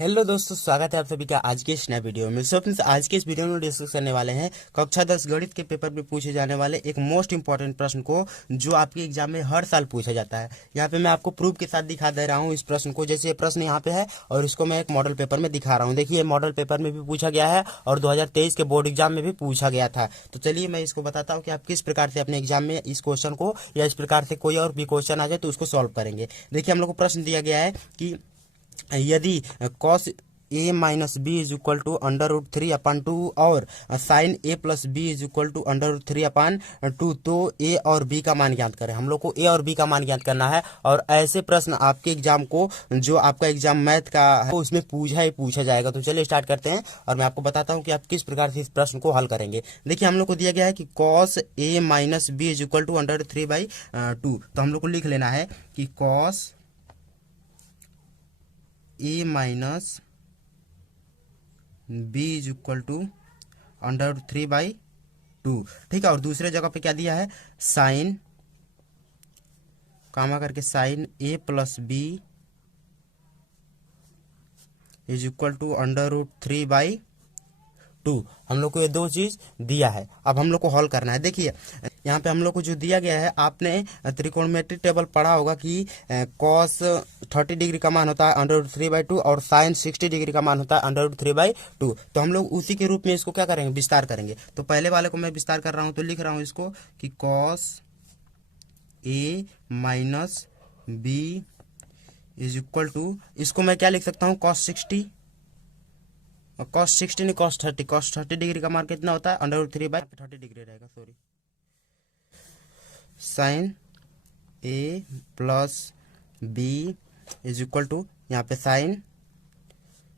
Hello दोस्तों, स्वागत है आप सभी का आज के इस नए वीडियो में। सो फ्रेंड्स, आज के इस वीडियो में डिस्कस करने वाले हैं कक्षा 10 गणित के पेपर में पूछे जाने वाले एक मोस्ट इंपॉर्टेंट प्रश्न को, जो आपके एग्जाम में हर साल पूछा जाता है। यहाँ पे मैं आपको प्रूफ के साथ दिखा दे रहा हूँ इस प्रश्न को। जैसे ये प्रश्न यहाँ पे है और इसको मैं एक मॉडल पेपर में दिखा रहा हूँ। देखिए, मॉडल पेपर में भी पूछा गया है और 2023 के बोर्ड एग्जाम में भी पूछा गया था। तो चलिए मैं इसको बताता हूँ कि आप किस प्रकार से अपने एग्जाम में इस क्वेश्चन को या इस प्रकार से कोई और भी क्वेश्चन आ जाए तो उसको सॉल्व करेंगे। देखिए, हम लोग को प्रश्न दिया गया है कि यदि cos A minus B is equal to √3/2 और sine A plus B is equal to √3/2, तो ए और बी का मान ज्ञात करें। हम लोग को ए और बी का मान ज्ञात करना है और ऐसे प्रश्न आपके एग्जाम को, जो आपका एग्जाम मैथ का है, उसमें पूछा जाएगा। तो चलिए स्टार्ट करते हैं और मैं आपको बताता हूँ कि आप किस प्रकार से इस प्रश्न को हल करेंगे। देखिए, हम लोग को दिया गया है कि cos A minus B is equal to √3/2। तो हम लोग को लिख लेना है कि cos A minus B is equal to √3/2। ठीक है, और दूसरे जगह पे क्या दिया है, साइन कामा करके sine A plus B is equal to √3/2। हम लोग को ये दो चीज दिया है। अब हम लोग को हल करना है। देखिए, यहाँ पे हम लोग को जो दिया गया है, आपने त्रिकोणमिति टेबल पढ़ा होगा कि कॉस 30 डिग्री का मान होता है √3/2 और साइन 60 डिग्री का मान होता है √3/2। तो हम लोग उसी के रूप में इसको क्या करेंगे, विस्तार करेंगे। तो पहले वाले को मैं विस्तार कर रहा हूँ, तो लिख रहा हूँ इसको कि cos A minus B is equal to, इसको मैं क्या लिख सकता हूँ, cos 60 नहीं, cos 30 डिग्री का मान कितना होता है, √3/30 डिग्री रहेगा, sorry, sine A plus B is equal to, यहाँ पे साइन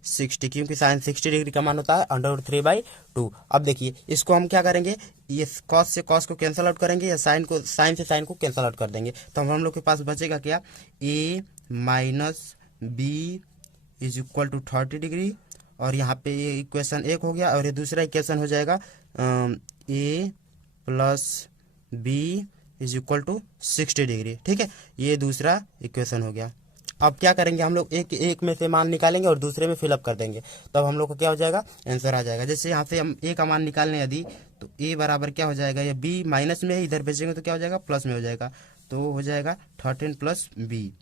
60, क्योंकि साइन 60 डिग्री का मान होता है √3/2। अब देखिए, इसको हम क्या करेंगे, ये कॉस से कॉस को कैंसल आउट करेंगे या साइन से साइन को कैंसल आउट कर देंगे। तो हम लोग के पास बचेगा क्या, A minus B is equal to 30 degree, और यहाँ पे ये इक्वेशन एक हो गया और ये दूसरा इक्वेशन हो जाएगा A plus B is equal to 60 degree. ठीक है, ये दूसरा इक्वेशन हो गया। अब क्या करेंगे, हम लोग एक में से मान निकालेंगे और दूसरे में फिलअप कर देंगे, तब हम लोग को क्या हो जाएगा, आंसर आ जाएगा। जैसे यहाँ से हम ए का मान निकालने यदि, तो ए बराबर क्या हो जाएगा, ये बी माइनस में है, इधर भेजेंगे तो क्या हो जाएगा, प्लस में हो जाएगा, तो हो जाएगा 13 प्लस बी।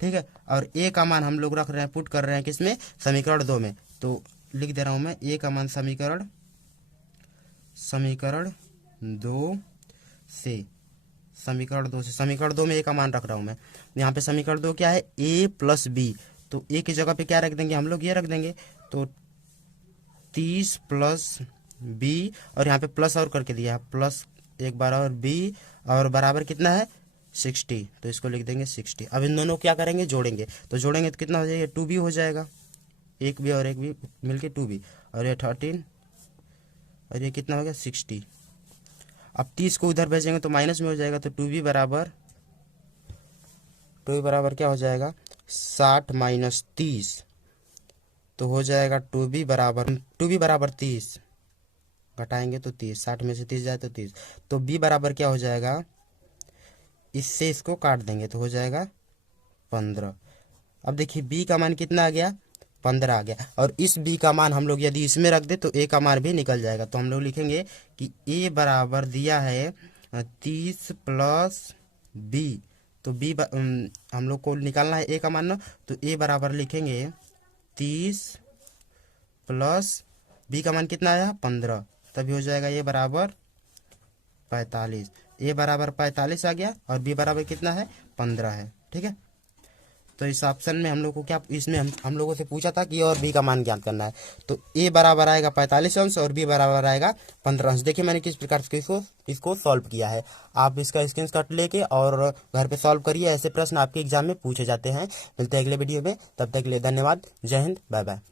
ठीक है, और ए का मान हम लोग रख रहे हैं, पुट कर रहे हैं किसमें, समीकरण 2 में। तो लिख दे रहा हूं मैं, ए का मान समीकरण 2 से, समीकरण 2 में ए का मान रख रहा हूं मैं। यहाँ पे समीकरण 2 क्या है, ए प्लस बी, तो ए की जगह पे क्या रख देंगे हम लोग, ये रख देंगे, तो 30 प्लस बी, और यहाँ पे प्लस और करके दिया है, प्लस एक बार और बी, और बराबर कितना है 60, तो इसको लिख देंगे 60। अब इन दोनों क्या करेंगे, जोड़ेंगे, तो जोड़ेंगे तो कितना हो जाएगा, 2b हो जाएगा, एक भी और एक भी मिलके 2b, और ये 13, और ये कितना हो गया 60। अब 30 को उधर भेजेंगे तो माइनस में हो जाएगा, तो 2b बराबर क्या हो जाएगा, 60 माइनस 30, तो हो जाएगा 2b बराबर 30, घटाएंगे तो 30, 60 में से 30 जाए तो 30, तो b बराबर क्या हो जाएगा, इससे इसको काट देंगे तो हो जाएगा 15। अब देखिए, b का मान कितना आ गया, 15 आ गया, और इस b का मान हम लोग यदि इसमें रख दे तो a का मान भी निकल जाएगा। तो हम लोग लिखेंगे कि a बराबर दिया है 30 प्लस b, तो b हम लोग को निकालना है a का मान ना, तो a बराबर लिखेंगे 30 प्लस b का मान कितना आया, 15, तभी हो जाएगा a बराबर 45। a बराबर 45 आ गया और b बराबर कितना है, 15 है। ठीक है, तो इस ऑप्शन में हम लोग को क्या, इसमें हम लोगों से पूछा था कि और b का मान ज्ञात करना है, तो a बराबर आएगा 45 अंश और b बराबर आएगा 15 अंश। देखिए, मैंने किस प्रकार से इसको सॉल्व किया है। आप इसका स्क्रीनशॉट लेके और घर पे सॉल्व करिए। ऐसे प्रश्न आपके एग्जाम में पूछे जाते हैं। मिलते हैं अगले वीडियो में, तब तक के लिए धन्यवाद। जय हिंद, बाय बाय।